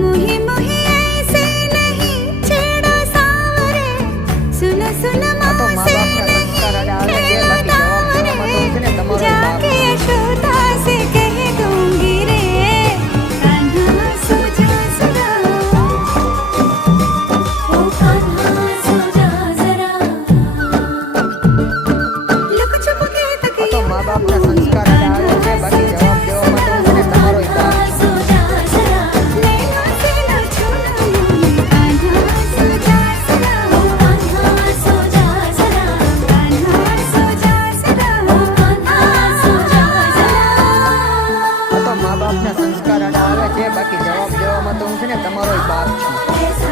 मुही मुही ऐसे नहीं छेड़ो सावरे, सुन सुन આ તો મા से બાપના સંસ્કાર नहीं અડા આવે છે खेलो બાકી જવાબ દેવામાં તો છે ને તમારો જ બાપ जाके यशोदा से कह दूंगी रे, कान्हा सो जा जरा, ओ कान्हा सो जा जरा, लुक छुप के આ તો तकिया મા બાપના સંસ્કાર અડા આવે છે બાકી જવાબ દેવામાં તો છે ને તમારો જ બાપ છે. सो जा जरा, नैना से न छूना मुझे, कान्हा सो जा जरा, ओ कान्हा सो जा जरा, कान्हा सो जा जरा, ओ कान्हा सो जा जरा. આ તો મા બાપના સંસ્કાર અડા આવે છે બાકી જવાબ દેવામાં તો હું છે ને તમારો જ બાપ છું.